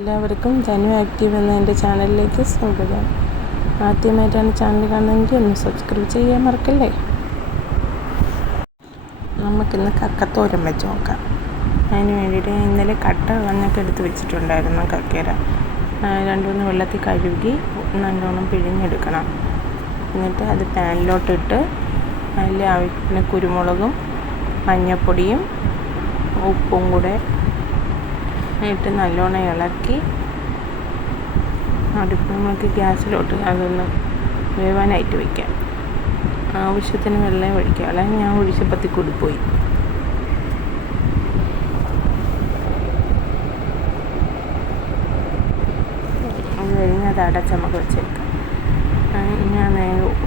എല്ലാവർക്കും ജനു ആക്റ്റീവ് എന്ന എന്റെ ചാനലിലേക്ക് സ്വാഗതം. ആദ്യമായിട്ടാണ് ചാനൽ കാണുന്നതെങ്കിൽ ഒന്ന് സബ്സ്ക്രൈബ് ചെയ്യാൻ മറക്കല്ലേ? നമുക്കിന്ന് കക്കത്തോരൻ വെച്ച് നോക്കാം. അതിന് വേണ്ടിയിട്ട് ഞാൻ ഇന്നലെ കട്ട കളഞ്ഞൊക്കെ എടുത്ത് വെച്ചിട്ടുണ്ടായിരുന്നു കക്കേര. രണ്ടുമൂന്ന് വെള്ളത്തിൽ കഴുകി നല്ലോണം പിഴിഞ്ഞെടുക്കണം. എന്നിട്ട് അത് പാനിലോട്ടിട്ട് അതിൽ ആവശ്യത്തിന് കുരുമുളകും മഞ്ഞൾപ്പൊടിയും ഉപ്പും കൂടെ ഇട്ട് നല്ലോണം ഇളക്കി അടുപ്പ് നമുക്ക് ഗ്യാസിലോട്ട് അതൊന്ന് വേവാനായിട്ട് വയ്ക്കാം ആവശ്യത്തിന് വെള്ളം ഒഴിക്കുക അല്ലെങ്കിൽ ഞാൻ ഒഴിച്ചപ്പത്തി കൂടിപ്പോയി അത് കഴിഞ്ഞ് അത് അടച്ച് നമുക്ക് വെച്ചേക്കാം ഞാൻ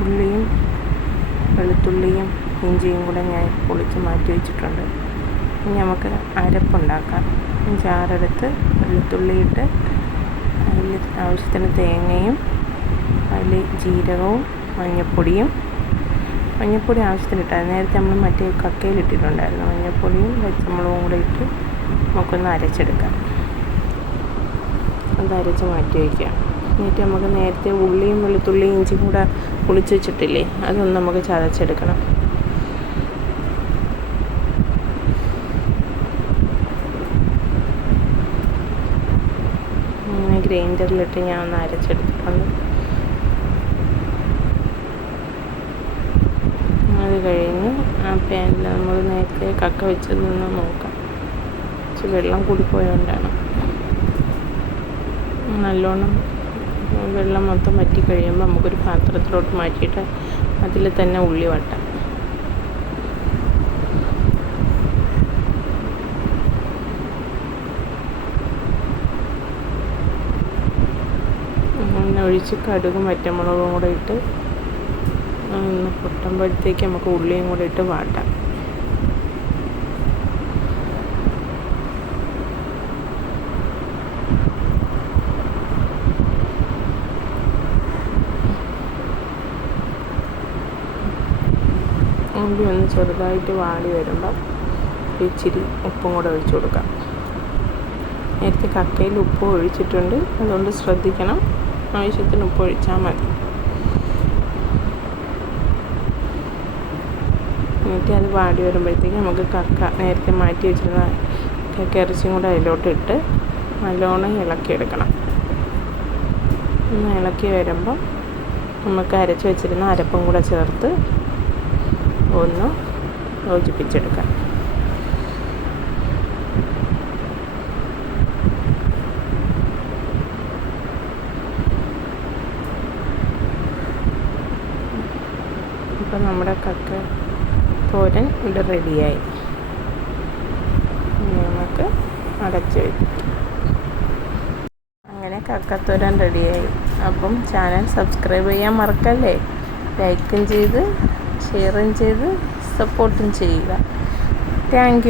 ഉള്ളിയും വെളുത്തുള്ളിയും ഇഞ്ചിയും കൂടെ ഞാൻ പൊളിച്ച് മാറ്റി വെച്ചിട്ടുണ്ട്. ഇനി നമുക്ക് അരപ്പുണ്ടാക്കാം. ജാറെടുത്ത് വെളുത്തുള്ളിയിട്ട് അതിൽ ആവശ്യത്തിന് തേങ്ങയും അതിൽ ജീരകവും മഞ്ഞൾപ്പൊടിയും മഞ്ഞൾപ്പൊടി ഇട്ടാൽ നേരത്തെ നമ്മൾ മറ്റേ കക്കയിലിട്ടിട്ടുണ്ടായിരുന്നു മഞ്ഞൾപ്പൊടിയും പച്ചമുളകും കൂടെ ഇട്ട് നമുക്കൊന്ന് അരച്ചെടുക്കാം. അത് അരച്ച് മാറ്റി വയ്ക്കാം എന്നിട്ട് നമുക്ക് നേരത്തെ ഉള്ളിയും വെളുത്തുള്ളിയും ഇഞ്ചിയും കൂടെ പൊളിച്ച് വെച്ചിട്ടില്ലേ അതൊന്ന് നമുക്ക് ചതച്ചെടുക്കണം. ഗ്രൈൻഡറിലിട്ട് ഞാൻ ഒന്ന് അരച്ചെടുത്തിട്ടുണ്ട് അത് കഴിഞ്ഞ് ആ പാനിൽ നമ്മൾ നേരത്തെ കക്ക വെച്ചതൊന്ന് നോക്കാം. കുറച്ച് വെള്ളം കൂടിപ്പോയതുകൊണ്ടാണ് നല്ലോണം വെള്ളം മൊത്തം വറ്റി കഴിയുമ്പോൾ നമുക്കൊരു പാത്രത്തിലോട്ട് മാറ്റിയിട്ട് അതിൽ തന്നെ ഉള്ളി വട്ടാം. ഒഴിച്ച് കടുകും വറ്റമുളകും കൂടെ ഇട്ട് പൊട്ടുമ്പോഴത്തേക്ക് നമുക്ക് ഉള്ളിയും കൂടെ ഇട്ട് വാട്ടാം. ഉള്ളി ഒന്ന് ചെറുതായിട്ട് വാടി വരുമ്പം ഇച്ചിരി ഉപ്പും കൂടെ ഒഴിച്ചു കൊടുക്കാം. നേരത്തെ കക്കയിൽ ഉപ്പ് ഒഴിച്ചിട്ടുണ്ട്. അതുകൊണ്ട് ശ്രദ്ധിക്കണം. ആവശ്യത്തിന് ഉപ്പ് ഒഴിച്ചാൽ മതി. എന്നിട്ട് അത് വാടി വരുമ്പോഴത്തേക്ക് നമുക്ക് കക്ക നേരത്തെ മാറ്റി വെച്ചിരുന്ന കക്ക ഇറച്ചിയും കൂടെ അതിലോട്ട് ഇട്ട് നല്ലോണം ഇളക്കിയെടുക്കണം. ഒന്ന് ഇളക്കി വരുമ്പം നമുക്ക് അരച്ച് വെച്ചിരുന്ന അരപ്പും കൂടെ ചേർത്ത് ഒന്ന് യോജിപ്പിച്ചെടുക്കാം. ഇപ്പം നമ്മുടെ കക്ക തോരൻ ഇവിടെ റെഡിയായി. നമുക്ക് അടച്ച് വയ്ക്കും അങ്ങനെ കക്കത്തോരൻ റെഡിയായി. അപ്പം ചാനൽ സബ്സ്ക്രൈബ് ചെയ്യാൻ മറക്കല്ലേ? ലൈക്കും ചെയ്ത് ഷെയറും ചെയ്ത് സപ്പോർട്ടും ചെയ്യുക. താങ്ക്